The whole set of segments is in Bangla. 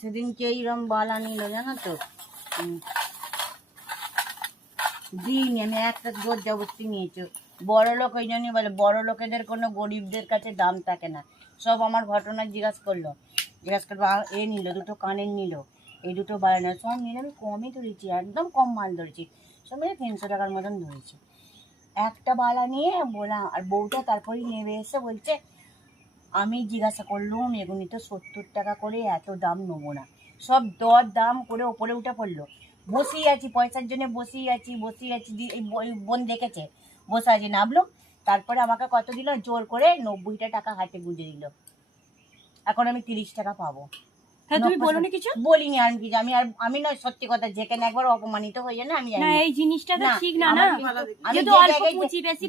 সেদিনকে এইরকম বালা নিল জানো তো, দিইনি আমি, একটা জোর জবরদস্তি নিয়েছো। বড় লোক ওই জন্যই বলে বড় লোকেদের কোনো গরিবদের কাছে দাম থাকে না। সব আমার ঘটনা জিজ্ঞাসা করলো, করবো এ নিল, দুটো কানের নিল, এই দুটো বালা নিল, সব নিলে আমি কমই ধরেছি, একদম কম মাল ধরেছি, সব মিলে 300 টাকার মতন ধরেছি। একটা বালা নিয়ে বললাম, আর বউটা তারপরেই নেমে এসে বলছে, আমি জিজ্ঞাসা করলুম এগুলি তো 70 টাকা করে, এত দাম নেবো না। সব দর দাম করে ওপরে উঠে পড়লো। বসেই আছি, পয়সার জন্য বসেই আছি। এই বোন দেখেছে বসে আছি, নামলো। তারপরে আমাকে কত দিল, জোর করে 90টা টাকা হাতে গুঁজে দিল। এখন আমি 30 টাকা পাবো। তুমি বলোনি কিছু? বলিনি আর কিছু। আমি নয়, সত্যি কথা, যেখানে একবার অপমানিত হয়ে যায় না, আমি জানি না এই জিনিসটা তো ঠিক না। না আমি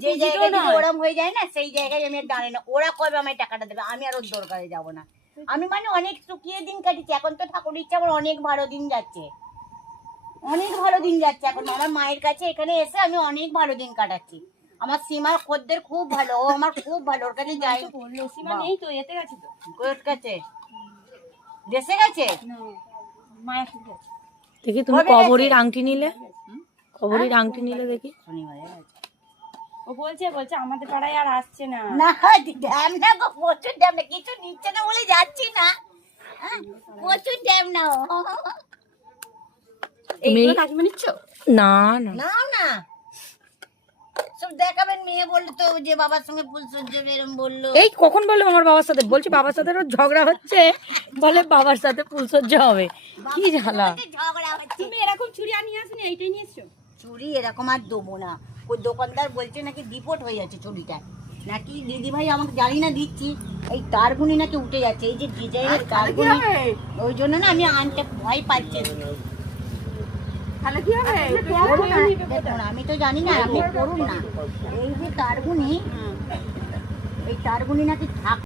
যে জায়গায় ওরম হয়ে যায় না, সেই জায়গায় আমি আর দাঁড়াই না। ওরা কবে আমায় টাকাটা দেবে, আমি আর ওর দরকারে যাবো না। আমি মানে অনেক সুখিয়ে দিন কাটিয়েছি। এখন তো ঠাকুর ইচ্ছে আমার অনেক ভালো দিন যাচ্ছে, অনেক ভালো দিন যাচ্ছে। এখন আমার মায়ের কাছে এখানে এসে আমি অনেক ভালো দিন কাটাচ্ছি। আমার সীমার খদ্দের খুব ভালো, ও আমার খুব ভালো। ওর কাছে যাই, সীমা নেই তো, এতে গেছে তো, ওর কাছে দেশে গেছে। মায়ের সাথে গেছে। দেখি তুমি কবরীর আংটি নিলে, কবরীর আংটি নিলে দেখি। শনিবারে গেছে। ও বলছে আমাদের পাড়ায় আর আসছে না। না ড্যাম না গো, প্রচুর ড্যাম না, কিছু নিচ্ছে না বলে যাচ্ছি না। প্রচুর ড্যাম না। এইগুলো কাকিমা নিচ্ছ? না না নাও না, সব দেখাবেন। মেয়ে বললো তো যে বাবার সঙ্গে ফুল সহ্য এরম বললো। এই কখন বললো আমার বাবার সাথে? বলছি বাবার সাথে ওর ঝগড়া হচ্ছে, বলে বাবার সাথে ফুলসজ্জা হবে। কি ঝালা! ঝগড়া হচ্ছে। তুমি এরকম চুড়ি আনিয়ে আসনি, এইটাই নিয়ে এসছো? চুড়ি এরকম আর দেবো না। ওই দোকানদার বলছে নাকি ডিপোর্ট হয়ে যাচ্ছে চুড়িটা, নাকি দিদি ভাই আমাকে জানি না দিচ্ছি, এই তারগুনি নাকি উঠে যাচ্ছে, এই যে ডিজাইনের তারগুনি, ওই জন্য না আমি আনতে ভয় পাচ্ছি। আমি তো জানি না, আপনি করুন না। এই যে তারগুনি, এই তারগুনি নাকি থাক